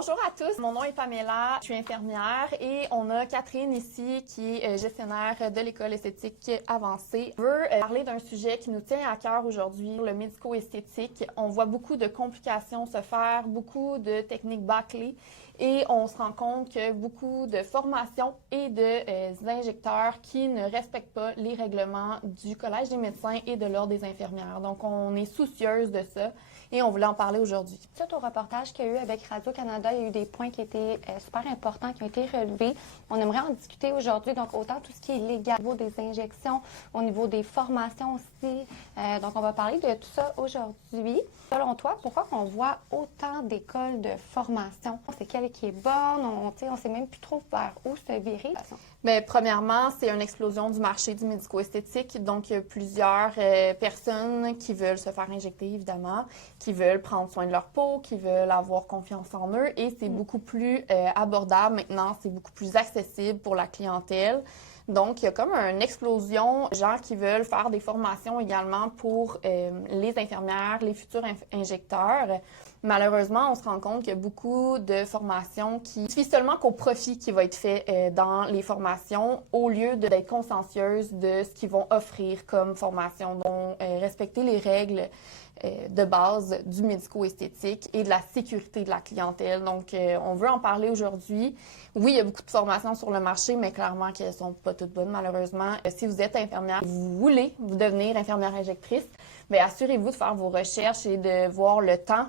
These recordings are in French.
Bonjour à tous, mon nom est Pamela, je suis infirmière et on a Catherine ici qui est gestionnaire de l'école esthétique avancée. Je veux parler d'un sujet qui nous tient à cœur aujourd'hui, le médico-esthétique. On voit beaucoup de complications se faire, beaucoup de techniques bâclées et on se rend compte que beaucoup de formations et de injecteurs qui ne respectent pas les règlements du Collège des médecins et de l'Ordre des infirmières. Donc on est soucieuse de ça et on voulait en parler aujourd'hui. Suite au reportage qu'il y a eu avec Radio-Canada, il y a eu des points qui étaient super importants, qui ont été relevés. On aimerait en discuter aujourd'hui, donc autant tout ce qui est légal au niveau des injections, au niveau des formations aussi. Donc on va parler de tout ça aujourd'hui. Selon toi, pourquoi on voit autant d'écoles de formation? C'est quelle qui est bonne? On sait même plus trop vers où se virer. Bien, premièrement, c'est une explosion du marché du médico-esthétique. Donc, il y a plusieurs personnes qui veulent se faire injecter, évidemment, qui veulent prendre soin de leur peau, qui veulent avoir confiance en eux. Et c'est beaucoup plus abordable maintenant, c'est beaucoup plus accessible pour la clientèle. Donc, il y a comme une explosion de gens qui veulent faire des formations également pour les infirmières, les futurs injecteurs. Malheureusement, on se rend compte qu'il y a beaucoup de formations qui suffit seulement qu'au profit qui va être fait dans les formations au lieu d'être consciencieuses de ce qu'ils vont offrir comme formation. Donc, respecter les règles de base du médico-esthétique et de la sécurité de la clientèle. Donc, on veut en parler aujourd'hui. Oui, il y a beaucoup de formations sur le marché, mais clairement qu'elles ne sont pas toutes bonnes, malheureusement. Si vous êtes infirmière, vous voulez vous devenir infirmière injectrice, bien, assurez-vous de faire vos recherches et de voir le temps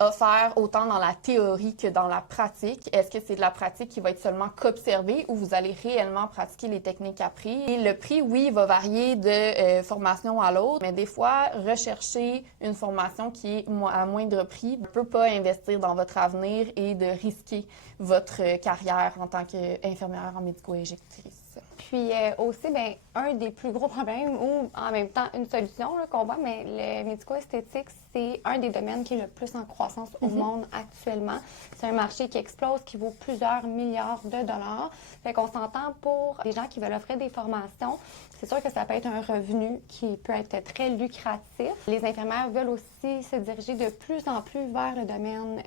offert autant dans la théorie que dans la pratique. Est-ce que c'est de la pratique qui va être seulement qu'observée ou vous allez réellement pratiquer les techniques apprises? Et le prix, oui, va varier de formation à l'autre, mais des fois, rechercher une formation qui est à moindre prix ne peut pas investir dans votre avenir et de risquer votre carrière en tant qu'infirmière en médico-injectrice. Puis aussi, bien, un des plus gros problèmes ou en même temps une solution là, qu'on voit, mais le médico-esthétique, c'est un des domaines qui est le plus en croissance au monde actuellement. C'est un marché qui explose, qui vaut plusieurs milliards de dollars. Fait qu'on s'entend pour des gens qui veulent offrir des formations. C'est sûr que ça peut être un revenu qui peut être très lucratif. Les infirmières veulent aussi se diriger de plus en plus vers le domaine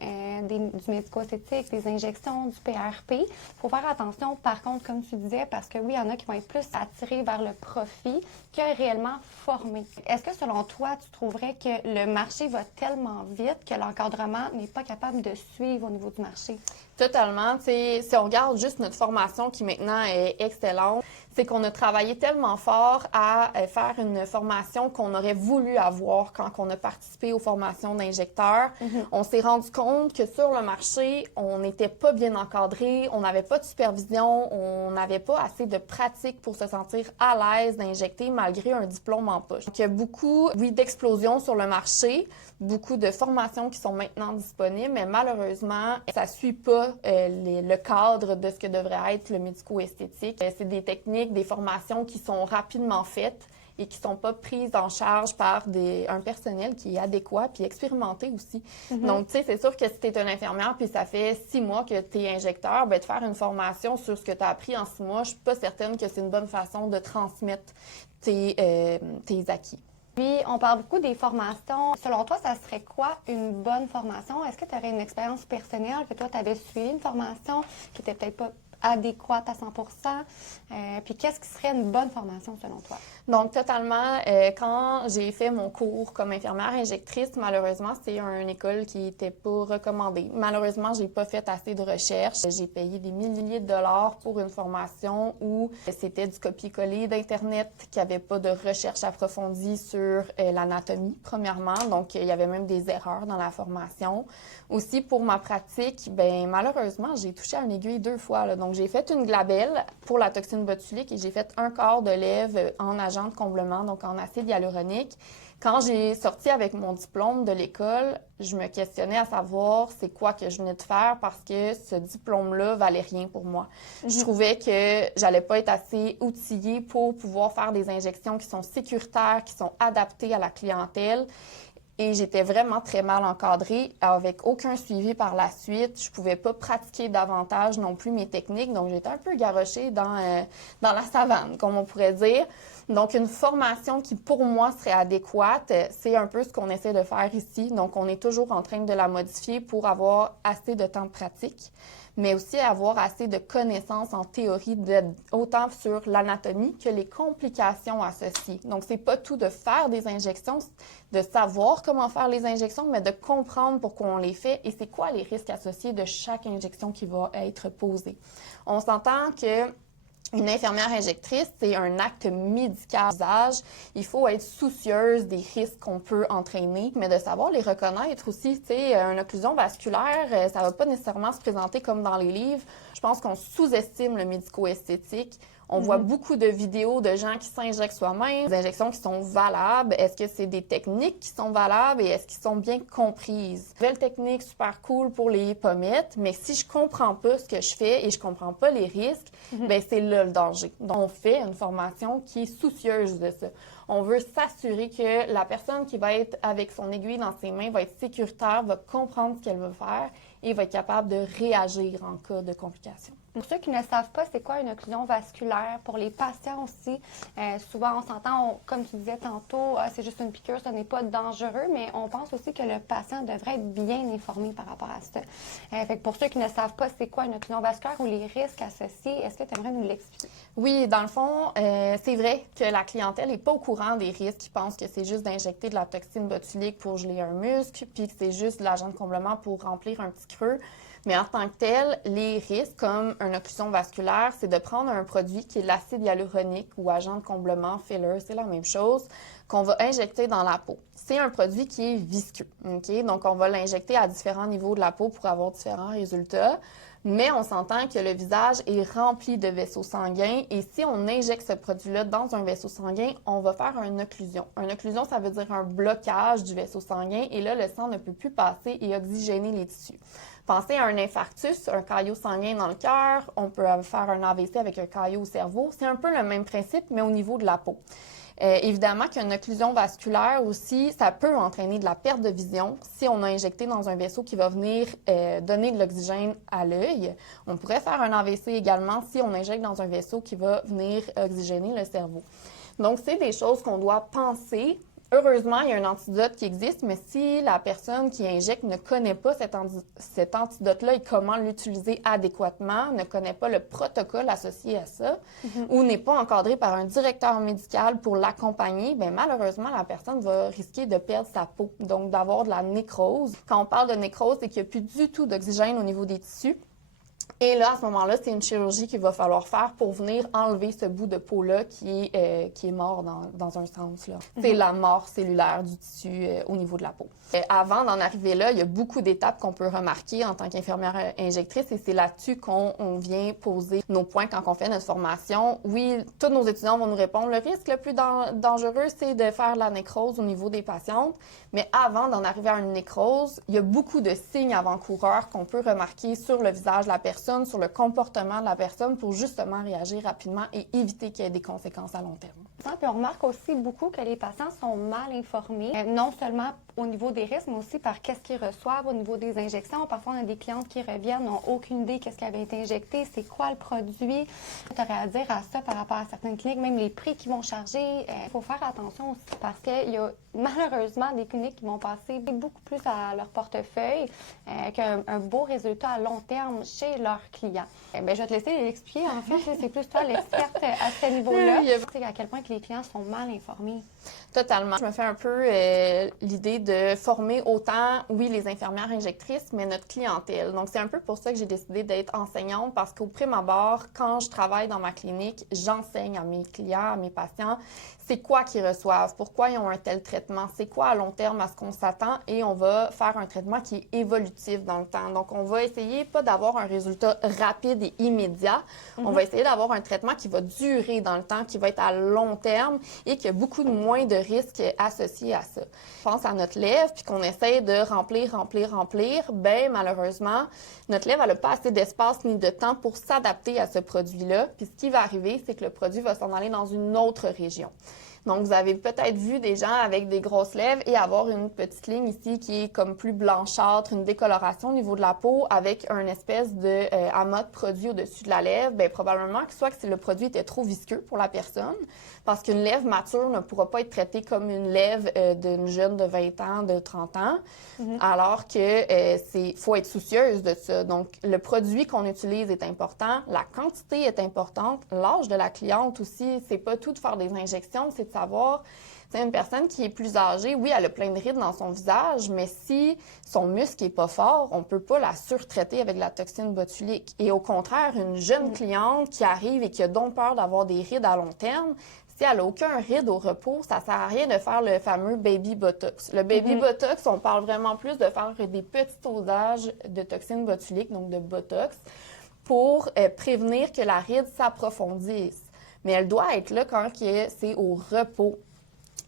du médico-esthétique, des injections, du PRP. Il faut faire attention, par contre, comme tu disais, parce que oui, il y en a qui vont être plus attirés vers le profit que réellement formés. Est-ce que, selon toi, tu trouverais que le marché va tellement vite que l'encadrement n'est pas capable de suivre au niveau du marché? Totalement. Si on regarde juste notre formation qui maintenant est excellente, c'est qu'on a travaillé tellement fort à faire une formation qu'on aurait voulu avoir quand on a participé aux formations d'injecteurs. On s'est rendu compte que sur le marché, on n'était pas bien encadré, on n'avait pas de supervision, on n'avait pas assez de pratique pour se sentir à l'aise d'injecter malgré un diplôme en poche. Donc, il y a beaucoup, oui, d'explosions sur le marché, beaucoup de formations qui sont maintenant disponibles, mais malheureusement, ça ne suit pas le cadre de ce que devrait être le médico-esthétique. C'est des techniques, des formations qui sont rapidement faites et qui sont pas prises en charge par un personnel qui est adéquat puis expérimenté aussi. Donc, tu sais, c'est sûr que si tu es une infirmière puis ça fait 6 mois que tu es injecteur, bien, de faire une formation sur ce que tu as appris en 6 mois, je suis pas certaine que c'est une bonne façon de transmettre tes acquis. Puis, on parle beaucoup des formations. Selon toi, ça serait quoi une bonne formation? Est-ce que tu aurais une expérience personnelle que toi, tu avais suivi une formation qui était peut-être pas adéquate à 100%? Puis, qu'est-ce qui serait une bonne formation selon toi? Donc, totalement. Quand j'ai fait mon cours comme infirmière injectrice, malheureusement, c'est une école qui n'était pas recommandée. Malheureusement, j'ai pas fait assez de recherches. J'ai payé des milliers de dollars pour une formation où c'était du copier-coller d'Internet, qui avait pas de recherche approfondie sur l'anatomie, premièrement. Donc, il y avait même des erreurs dans la formation. Aussi, pour ma pratique, ben malheureusement, j'ai touché à une aiguille 2 fois, là. Donc, j'ai fait une glabelle pour la toxine botulique et j'ai fait un quart de lèvre en agent de comblement, donc en acide hyaluronique. Quand j'ai sorti avec mon diplôme de l'école, je me questionnais à savoir c'est quoi que je venais de faire parce que ce diplôme-là valait rien pour moi. Je trouvais que j'allais pas être assez outillée pour pouvoir faire des injections qui sont sécuritaires, qui sont adaptées à la clientèle. Et j'étais vraiment très mal encadrée, avec aucun suivi par la suite. Je pouvais pas pratiquer davantage non plus mes techniques, donc j'étais un peu garochée dans la savane, comme on pourrait dire. Donc, une formation qui, pour moi, serait adéquate, c'est un peu ce qu'on essaie de faire ici. Donc, on est toujours en train de la modifier pour avoir assez de temps de pratique, mais aussi avoir assez de connaissances en théorie, autant sur l'anatomie que les complications associées. Donc, c'est pas tout de faire des injections, de savoir comment faire les injections, mais de comprendre pourquoi on les fait et c'est quoi les risques associés de chaque injection qui va être posée. On s'entend que une infirmière injectrice, c'est un acte médical d'usage. Il faut être soucieuse des risques qu'on peut entraîner, mais de savoir les reconnaître aussi. Tu sais, une occlusion vasculaire, ça va pas nécessairement se présenter comme dans les livres. Je pense qu'on sous-estime le médico-esthétique. On voit beaucoup de vidéos de gens qui s'injectent soi-même, des injections qui sont valables. Est-ce que c'est des techniques qui sont valables et est-ce qu'ils sont bien comprises? Nouvelle technique super cool pour les pommettes, mais si je comprends pas ce que je fais et je comprends pas les risques, ben c'est là le danger. Donc, on fait une formation qui est soucieuse de ça. On veut s'assurer que la personne qui va être avec son aiguille dans ses mains va être sécuritaire, va comprendre ce qu'elle veut faire et va être capable de réagir en cas de complications. Pour ceux qui ne savent pas c'est quoi une occlusion vasculaire, pour les patients aussi, souvent on s'entend, comme tu disais tantôt, c'est juste une piqûre, ce n'est pas dangereux, mais on pense aussi que le patient devrait être bien informé par rapport à ça. Fait que pour ceux qui ne savent pas c'est quoi une occlusion vasculaire ou les risques associés, est-ce que tu aimerais nous l'expliquer? Oui, dans le fond, c'est vrai que la clientèle n'est pas au courant des risques. Ils pensent que c'est juste d'injecter de la toxine botulique pour geler un muscle, puis que c'est juste de l'agent de comblement pour remplir un petit creux. Mais en tant que tel, les risques, comme une occlusion vasculaire, c'est de prendre un produit qui est l'acide hyaluronique ou agent de comblement, filler, c'est la même chose, qu'on va injecter dans la peau. C'est un produit qui est visqueux, OK? Donc, on va l'injecter à différents niveaux de la peau pour avoir différents résultats. Mais on s'entend que le visage est rempli de vaisseaux sanguins et si on injecte ce produit-là dans un vaisseau sanguin, on va faire une occlusion. Une occlusion, ça veut dire un blocage du vaisseau sanguin et là, le sang ne peut plus passer et oxygéner les tissus. Pensez à un infarctus, un caillot sanguin dans le cœur. On peut faire un AVC avec un caillot au cerveau. C'est un peu le même principe, mais au niveau de la peau. Évidemment qu'une occlusion vasculaire aussi, ça peut entraîner de la perte de vision si on a injecté dans un vaisseau qui va venir donner de l'oxygène à l'œil. On pourrait faire un AVC également si on injecte dans un vaisseau qui va venir oxygéner le cerveau. Donc, c'est des choses qu'on doit penser. Heureusement, il y a un antidote qui existe, mais si la personne qui injecte ne connaît pas cet antidote-là et comment l'utiliser adéquatement, ne connaît pas le protocole associé à ça, ou n'est pas encadré par un directeur médical pour l'accompagner, bien malheureusement, la personne va risquer de perdre sa peau, donc d'avoir de la nécrose. Quand on parle de nécrose, c'est qu'il n'y a plus du tout d'oxygène au niveau des tissus. Et là, à ce moment-là, c'est une chirurgie qu'il va falloir faire pour venir enlever ce bout de peau-là qui est mort dans un sens, là. C'est la mort cellulaire du tissu au niveau de la peau. Avant d'en arriver là, il y a beaucoup d'étapes qu'on peut remarquer en tant qu'infirmière injectrice et c'est là-dessus qu'on vient poser nos points quand on fait notre formation. Oui, tous nos étudiants vont nous répondre, le risque le plus dangereux, c'est de faire la nécrose au niveau des patientes. Mais avant d'en arriver à une nécrose, il y a beaucoup de signes avant-coureurs qu'on peut remarquer sur le visage de la personne, sur le comportement de la personne pour justement réagir rapidement et éviter qu'il y ait des conséquences à long terme. Puis on remarque aussi beaucoup que les patients sont mal informés, non seulement au niveau des risques, mais aussi par qu'est-ce qu'ils reçoivent au niveau des injections. Parfois, on a des clientes qui reviennent, n'ont aucune idée qu'est-ce qui avait été injecté, c'est quoi le produit. Tu aurais à dire à ça par rapport à certaines cliniques, même les prix qu'ils vont charger. Il faut faire attention aussi parce qu'il y a malheureusement des cliniques qui vont passer beaucoup plus à leur portefeuille qu'un beau résultat à long terme chez leurs clients. Bien, je vais te laisser l'expliquer. En fait, c'est plus toi l'experte à ce niveau-là. Tu sais à quel point que les clients sont mal informés. Totalement. Je me fais un peu l'idée de former autant, oui, les infirmières injectrices, mais notre clientèle. Donc, c'est un peu pour ça que j'ai décidé d'être enseignante parce qu'au prime abord, quand je travaille dans ma clinique, j'enseigne à mes clients, à mes patients, c'est quoi qu'ils reçoivent, pourquoi ils ont un tel traitement, c'est quoi à long terme à ce qu'on s'attend et on va faire un traitement qui est évolutif dans le temps. Donc, on va essayer pas d'avoir un résultat rapide et immédiat, on va essayer d'avoir un traitement qui va durer dans le temps, qui va être à long terme et qui a beaucoup moins de risques associés à ça. On pense à notre lèvre puis qu'on essaie de remplir, bien malheureusement, notre lèvre, elle n'a pas assez d'espace ni de temps pour s'adapter à ce produit-là. Puis ce qui va arriver, c'est que le produit va s'en aller dans une autre région. Donc, vous avez peut-être vu des gens avec des grosses lèvres et avoir une petite ligne ici qui est comme plus blanchâtre, une décoloration au niveau de la peau avec un espèce de amas de produit au-dessus de la lèvre. Bien, probablement que soit que le produit était trop visqueux pour la personne, parce qu'une lèvre mature ne pourra pas être traitée comme une lèvre d'une jeune de 20 ans, de 30 ans, alors que faut être soucieuse de ça. Donc, le produit qu'on utilise est important, la quantité est importante, l'âge de la cliente aussi. C'est pas tout de faire des injections, c'est de savoir, c'est une personne qui est plus âgée, oui, elle a plein de rides dans son visage, mais si son muscle est pas fort, on peut pas la surtraiter avec la toxine botulique. Et au contraire, une jeune cliente qui arrive et qui a donc peur d'avoir des rides à long terme, si elle n'a aucun ride au repos, ça sert à rien de faire le fameux baby botox. Le baby botox, on parle vraiment plus de faire des petits dosages de toxine botulique, donc de botox, pour prévenir que la ride s'approfondisse. Mais elle doit être là quand c'est au repos.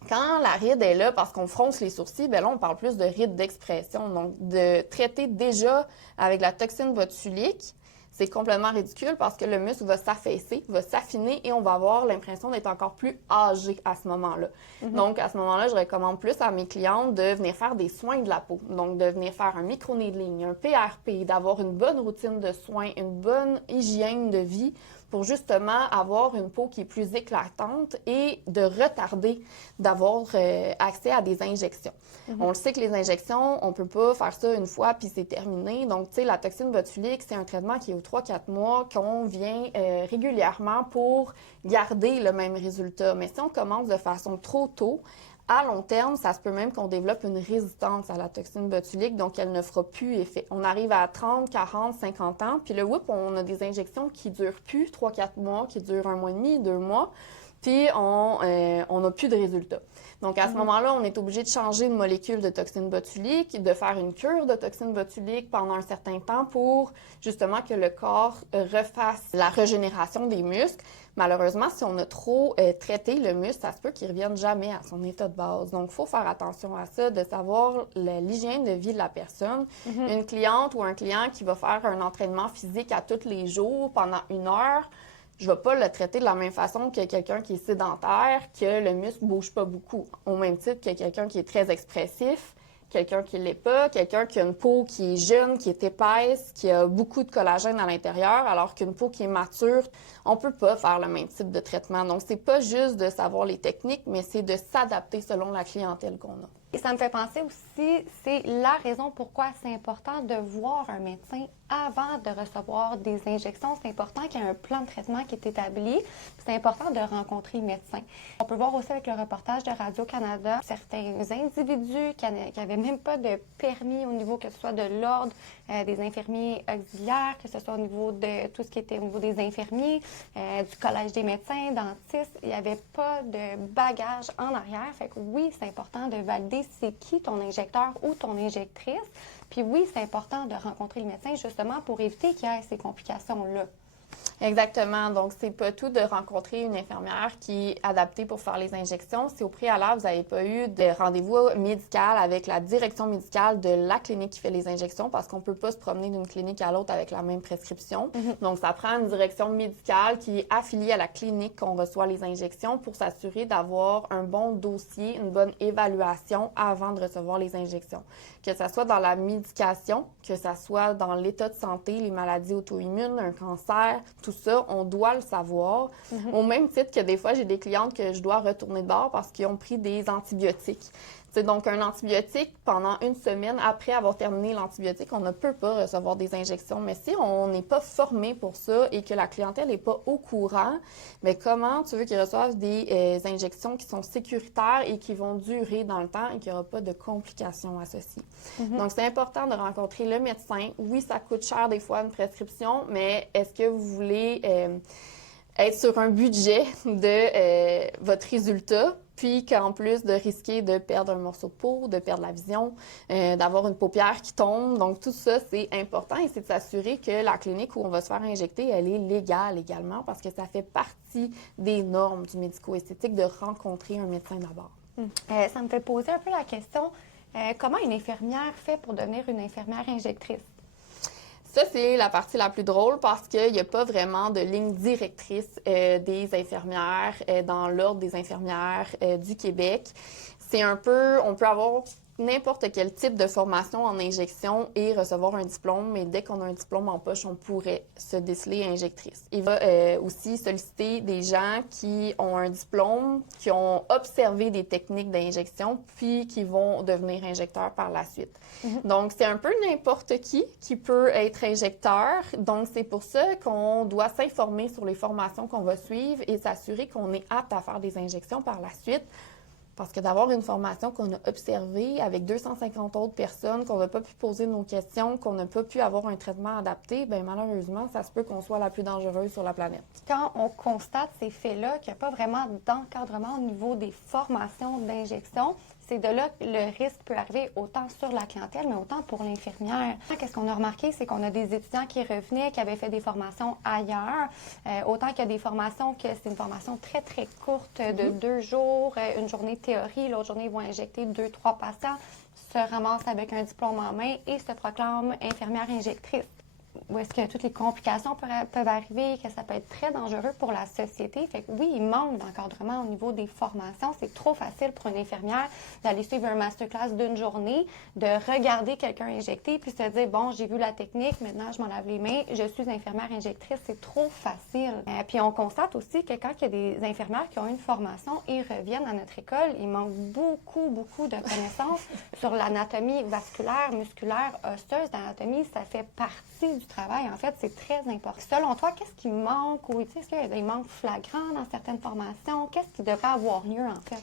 Quand la ride est là parce qu'on fronce les sourcils, bien là, on parle plus de ride d'expression. Donc, de traiter déjà avec la toxine botulique, c'est complètement ridicule parce que le muscle va s'affaisser, va s'affiner et on va avoir l'impression d'être encore plus âgé à ce moment-là. Donc, à ce moment-là, je recommande plus à mes clientes de venir faire des soins de la peau. Donc, de venir faire un micro-needling, un PRP, d'avoir une bonne routine de soins, une bonne hygiène de vie pour justement avoir une peau qui est plus éclatante et de retarder d'avoir accès à des injections. On le sait que les injections, on peut pas faire ça une fois puis c'est terminé. Donc, tu sais, la toxine botulique, c'est un traitement qui est aux 3-4 mois qu'on vient régulièrement pour garder le même résultat. Mais si on commence de façon trop tôt, à long terme, ça se peut même qu'on développe une résistance à la toxine botulique, donc elle ne fera plus effet. On arrive à 30, 40, 50 ans, puis là, on a des injections qui durent plus 3-4 mois, qui durent 1 mois et demi, 2 mois, puis on n'a plus de résultats. Donc, à ce moment-là, on est obligé de changer de molécule de toxine botulique, de faire une cure de toxine botulique pendant un certain temps pour justement que le corps refasse la régénération des muscles. Malheureusement, si on a trop traité le muscle, ça se peut qu'il ne revienne jamais à son état de base. Donc, il faut faire attention à ça, de savoir l'hygiène de vie de la personne. Une cliente ou un client qui va faire un entraînement physique à tous les jours pendant 1 heure, je ne vais pas le traiter de la même façon que quelqu'un qui est sédentaire, que le muscle ne bouge pas beaucoup. Au même titre que quelqu'un qui est très expressif, quelqu'un qui ne l'est pas, quelqu'un qui a une peau qui est jeune, qui est épaisse, qui a beaucoup de collagène à l'intérieur, alors qu'une peau qui est mature, on ne peut pas faire le même type de traitement. Donc, c'est pas juste de savoir les techniques, mais c'est de s'adapter selon la clientèle qu'on a. Et ça me fait penser aussi, c'est la raison pourquoi c'est important de voir un médecin avant de recevoir des injections. C'est important qu'il y ait un plan de traitement qui est établi. C'est important de rencontrer le médecin. On peut voir aussi avec le reportage de Radio-Canada certains individus qui n'avaient même pas de permis au niveau que ce soit de l'ordre des infirmiers auxiliaires, que ce soit au niveau de tout ce qui était au niveau des infirmiers, du collège des médecins, dentistes. Il n'y avait pas de bagage en arrière. Fait que oui, c'est important de valider c'est qui ton injecteur ou ton injectrice. Puis oui, c'est important de rencontrer le médecin justement pour éviter qu'il y ait ces complications-là. Exactement. Donc, c'est pas tout de rencontrer une infirmière qui est adaptée pour faire les injections. Si au préalable, vous n'avez pas eu de rendez-vous médical avec la direction médicale de la clinique qui fait les injections, parce qu'on peut pas se promener d'une clinique à l'autre avec la même prescription. Donc, ça prend une direction médicale qui est affiliée à la clinique qu'on reçoit les injections pour s'assurer d'avoir un bon dossier, une bonne évaluation avant de recevoir les injections. Que ça soit dans la médication, que ça soit dans l'état de santé, les maladies auto-immunes, un cancer, tout ça, on doit le savoir. Au même titre que des fois, j'ai des clientes que je dois retourner de bord parce qu'ils ont pris des antibiotiques. C'est donc un antibiotique, pendant 1 semaine après avoir terminé l'antibiotique, on ne peut pas recevoir des injections. Mais si on n'est pas formé pour ça et que la clientèle n'est pas au courant, mais comment tu veux qu'ils reçoivent des injections qui sont sécuritaires et qui vont durer dans le temps et qu'il n'y aura pas de complications associées? Donc, c'est important de rencontrer le médecin. Oui, ça coûte cher des fois une prescription, mais est-ce que vous voulez être sur un budget de votre résultat, puis qu'en plus de risquer de perdre un morceau de peau, de perdre la vision, d'avoir une paupière qui tombe. Donc, tout ça, c'est important et c'est de s'assurer que la clinique où on va se faire injecter, elle est légale également parce que ça fait partie des normes du médico-esthétique de rencontrer un médecin d'abord. Ça me fait poser un peu la question, comment une infirmière fait pour devenir une infirmière injectrice? Ça, c'est la partie la plus drôle parce qu'il n'y a pas vraiment de ligne directrice des infirmières dans l'Ordre des infirmières du Québec. C'est un peu, on peut avoir n'importe quel type de formation en injection et recevoir un diplôme, mais dès qu'on a un diplôme en poche, on pourrait se déceler injectrice. Il va aussi solliciter des gens qui ont un diplôme, qui ont observé des techniques d'injection, puis qui vont devenir injecteurs par la suite. Donc, c'est un peu n'importe qui peut être injecteur. Donc, c'est pour ça qu'on doit s'informer sur les formations qu'on va suivre et s'assurer qu'on est apte à faire des injections par la suite. Parce que d'avoir une formation qu'on a observée avec 250 autres personnes, qu'on n'a pas pu poser nos questions, qu'on n'a pas pu avoir un traitement adapté, bien malheureusement, ça se peut qu'on soit la plus dangereuse sur la planète. Quand on constate ces faits-là, qu'il n'y a pas vraiment d'encadrement au niveau des formations d'injection, c'est de là que le risque peut arriver autant sur la clientèle, mais autant pour l'infirmière. Qu'est-ce qu'on a remarqué, c'est qu'on a des étudiants qui revenaient, qui avaient fait des formations ailleurs, autant qu'il y a des formations que c'est une formation très, très courte de 2 jours, une journée de théorie, l'autre journée, ils vont injecter 2-3 patients, se ramassent avec un diplôme en main et se proclament infirmière injectrice. Où est-ce que toutes les complications peuvent arriver, que ça peut être très dangereux pour la société. Fait que oui, il manque d'encadrement au niveau des formations. C'est trop facile pour une infirmière d'aller suivre un masterclass d'une journée, de regarder quelqu'un injecter, puis se dire, bon, j'ai vu la technique, maintenant je m'en lave les mains, je suis infirmière injectrice. C'est trop facile. Puis on constate aussi que quand il y a des infirmières qui ont une formation et reviennent à notre école, il manque beaucoup de connaissances sur l'anatomie vasculaire, musculaire, osseuse. L'anatomie, ça fait partie du travail. En fait, c'est très important. Selon toi, qu'est-ce qui manque ou est-ce qu'il y a des manques flagrants dans certaines formations? Qu'est-ce qui devrait avoir lieu, en fait?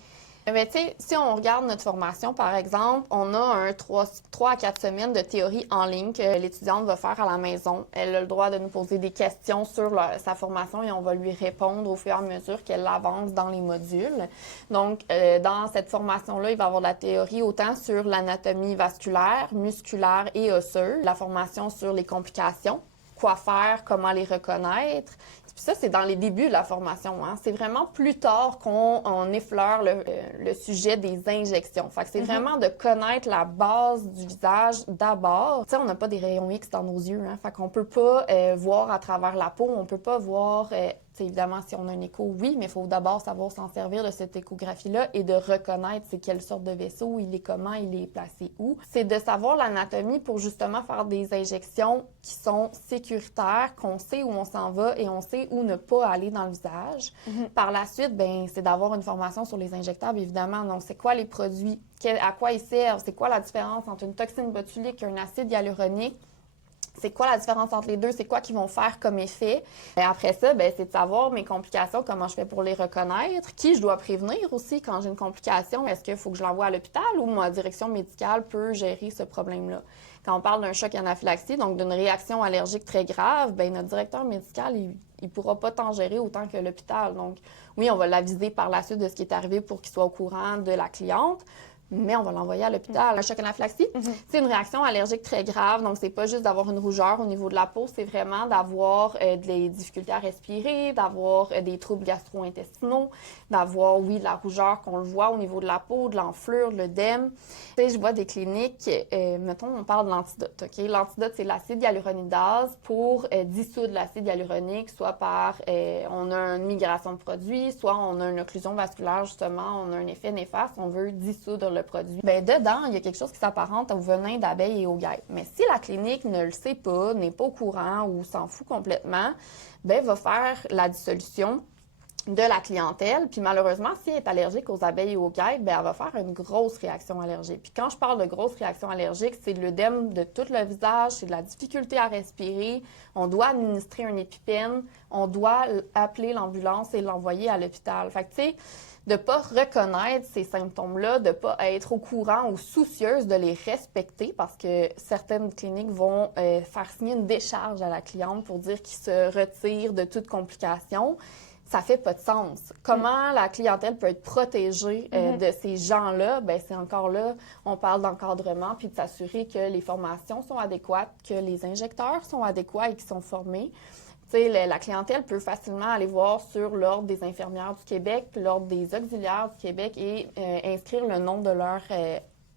Bien, tu sais, si on regarde notre formation, par exemple, on a un 3 à 4 semaines de théorie en ligne que l'étudiante va faire à la maison. Elle a le droit de nous poser des questions sur sa formation et on va lui répondre au fur et à mesure qu'elle avance dans les modules. Donc, dans cette formation-là, il va y avoir de la théorie autant sur l'anatomie vasculaire, musculaire et osseuse, la formation sur les complications, quoi faire, comment les reconnaître. Puis ça, c'est dans les débuts de la formation. Hein. C'est vraiment plus tard qu'on effleure le sujet des injections. Fait que c'est vraiment de connaître la base du visage d'abord. Tu sais, on n'a pas des rayons X dans nos yeux. Hein. Fait qu'on peut pas voir à travers la peau. On peut pas voir... évidemment, si on a un écho, oui, mais il faut d'abord savoir s'en servir de cette échographie-là et de reconnaître c'est quelle sorte de vaisseau, il est comment, il est placé où. C'est de savoir l'anatomie pour justement faire des injections qui sont sécuritaires, qu'on sait où on s'en va et on sait où ne pas aller dans le visage. Par la suite, ben c'est d'avoir une formation sur les injectables, évidemment. Donc, c'est quoi les produits, à quoi ils servent, c'est quoi la différence entre une toxine botulique et un acide hyaluronique. C'est quoi la différence entre les deux? C'est quoi qu'ils vont faire comme effet? Et après ça, ben, c'est de savoir mes complications, comment je fais pour les reconnaître, qui je dois prévenir aussi quand j'ai une complication. Est-ce qu'il faut que je l'envoie à l'hôpital ou ma direction médicale peut gérer ce problème-là? Quand on parle d'un choc anaphylaxie, donc d'une réaction allergique très grave, ben, notre directeur médical, il ne pourra pas t'en gérer autant que l'hôpital. Donc, oui, on va l'aviser par la suite de ce qui est arrivé pour qu'il soit au courant de la cliente. Mais on va l'envoyer à l'hôpital. Un choc anaphylaxie, c'est une réaction allergique très grave. Donc, c'est pas juste d'avoir une rougeur au niveau de la peau, c'est vraiment d'avoir des difficultés à respirer, d'avoir des troubles gastro-intestinaux, d'avoir, oui, de la rougeur qu'on le voit au niveau de la peau, de l'enflure, de l'œdème. Tu sais, je vois des cliniques, mettons, on parle de l'antidote, OK? L'antidote, c'est l'acide hyaluronidase pour dissoudre l'acide hyaluronique, soit par, on a une migration de produits, soit on a une occlusion vasculaire, justement, on a un effet néfaste, on veut dissoudre le produit. Bien, dedans, il y a quelque chose qui s'apparente au venin d'abeille et aux guêpes. Mais si la clinique ne le sait pas, n'est pas au courant ou s'en fout complètement, bien, va faire la dissolution de la clientèle. Puis malheureusement, si elle est allergique aux abeilles et aux guêpes, bien, elle va faire une grosse réaction allergique. Puis quand je parle de grosse réaction allergique, c'est de l'œdème de tout le visage, c'est de la difficulté à respirer. On doit administrer un épipène, on doit appeler l'ambulance et l'envoyer à l'hôpital. Fait que, tu sais, de ne pas reconnaître ces symptômes-là, de ne pas être au courant ou soucieuse de les respecter parce que certaines cliniques vont faire signer une décharge à la cliente pour dire qu'ils se retirent de toute complication. Ça fait pas de sens. Comment la clientèle peut être protégée de ces gens-là? Bien, c'est encore là, on parle d'encadrement puis de s'assurer que les formations sont adéquates, que les injecteurs sont adéquats et qu'ils sont formés. Tu sais, la clientèle peut facilement aller voir sur l'Ordre des infirmières du Québec, puis l'Ordre des auxiliaires du Québec et inscrire le nom de leur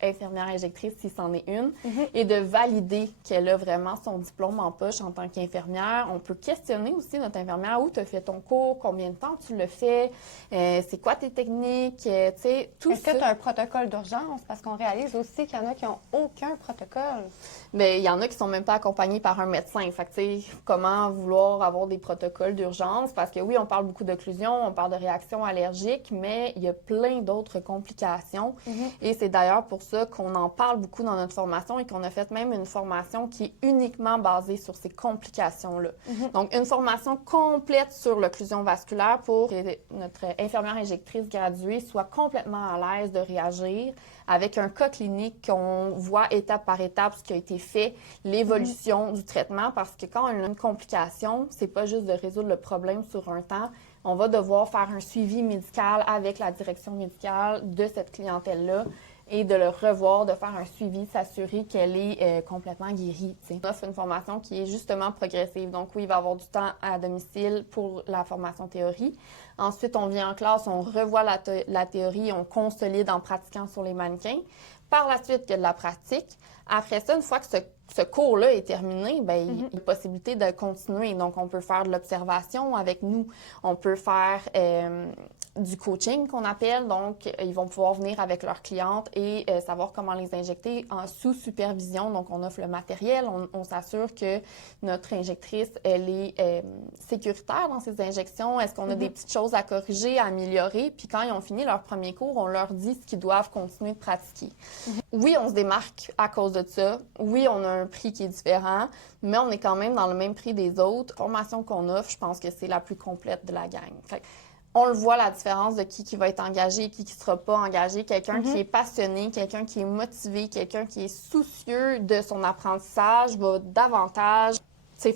infirmière injectrice si c'en est une, et de valider qu'elle a vraiment son diplôme en poche en tant qu'infirmière. On peut questionner aussi notre infirmière, où tu as fait ton cours, combien de temps tu le fais, c'est quoi tes techniques, tu sais, tout Est-ce ça. que tu as un protocole d'urgence? Parce qu'on réalise aussi qu'il y en a qui n'ont aucun protocole. Bien, il y en a qui sont même pas accompagnés par un médecin. Fait que, tu sais, comment vouloir avoir des protocoles d'urgence? Parce que oui, on parle beaucoup d'occlusion, on parle de réactions allergiques, mais il y a plein d'autres complications. Et c'est d'ailleurs pour ça qu'on en parle beaucoup dans notre formation et qu'on a fait même une formation qui est uniquement basée sur ces complications-là. Donc, une formation complète sur l'occlusion vasculaire pour que notre infirmière injectrice graduée soit complètement à l'aise de réagir avec un cas clinique qu'on voit étape par étape ce qui a été fait, l'évolution du traitement, parce que quand on a une complication, c'est pas juste de résoudre le problème sur un temps, on va devoir faire un suivi médical avec la direction médicale de cette clientèle-là et de le revoir, de faire un suivi, s'assurer qu'elle est complètement guérie. T'sais. On offre une formation qui est justement progressive. Donc oui, il va y avoir du temps à domicile pour la formation théorie. Ensuite, on vient en classe, on revoit la théorie, on consolide en pratiquant sur les mannequins. Par la suite, il y a de la pratique. Après ça, une fois que ce cours-là est terminé, bien, il y a la possibilité de continuer. Donc, on peut faire de l'observation avec nous. On peut faire du coaching qu'on appelle. Donc, ils vont pouvoir venir avec leurs clientes et savoir comment les injecter en sous supervision. Donc, on offre le matériel. On s'assure que notre injectrice, elle est sécuritaire dans ses injections. Est-ce qu'on a des petites choses à corriger, à améliorer? Puis quand ils ont fini leur premier cours, on leur dit ce qu'ils doivent continuer de pratiquer. Oui, on se démarque à cause de ça. Oui, on a un prix qui est différent, mais on est quand même dans le même prix des autres. La formation qu'on offre, je pense que c'est la plus complète de la gang. Fait on le voit, la différence de qui va être engagé et qui ne sera pas engagé. Quelqu'un qui est passionné, quelqu'un qui est motivé, quelqu'un qui est soucieux de son apprentissage va davantage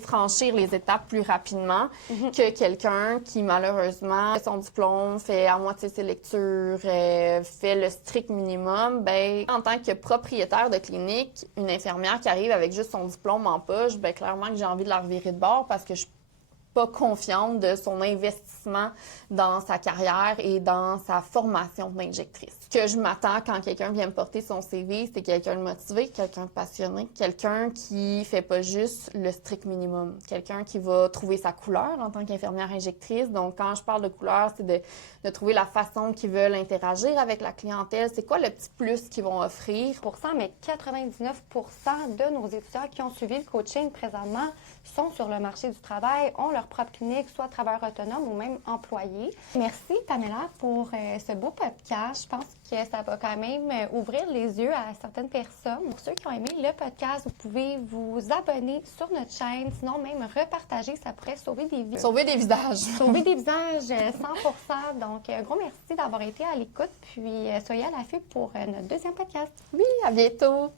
franchir les étapes plus rapidement que quelqu'un qui, malheureusement, fait son diplôme, fait à moitié ses lectures, fait le strict minimum. Ben, en tant que propriétaire de clinique, une infirmière qui arrive avec juste son diplôme en poche, ben, clairement que j'ai envie de la revirer de bord parce que je pas confiante de son investissement dans sa carrière et dans sa formation d'injectrice. Ce que je m'attends quand quelqu'un vient me porter son CV, c'est quelqu'un de motivé, quelqu'un de passionné, quelqu'un qui fait pas juste le strict minimum, quelqu'un qui va trouver sa couleur en tant qu'infirmière injectrice. Donc, quand je parle de couleur, c'est de trouver la façon qu'ils veulent interagir avec la clientèle. C'est quoi le petit plus qu'ils vont offrir? Mais 99 de nos étudiants qui ont suivi le coaching présentement sont sur le marché du travail, ont leur propre clinique, soit travailleurs autonomes ou même employés. Merci, Pamela, pour ce beau podcast. Je pense que ça va quand même ouvrir les yeux à certaines personnes. Pour ceux qui ont aimé le podcast, vous pouvez vous abonner sur notre chaîne, sinon même repartager, ça pourrait sauver des vies. Sauver des visages. Sauver des visages, 100%. Donc, gros merci d'avoir été à l'écoute, puis soyez à l'affût pour notre deuxième podcast. Oui, à bientôt.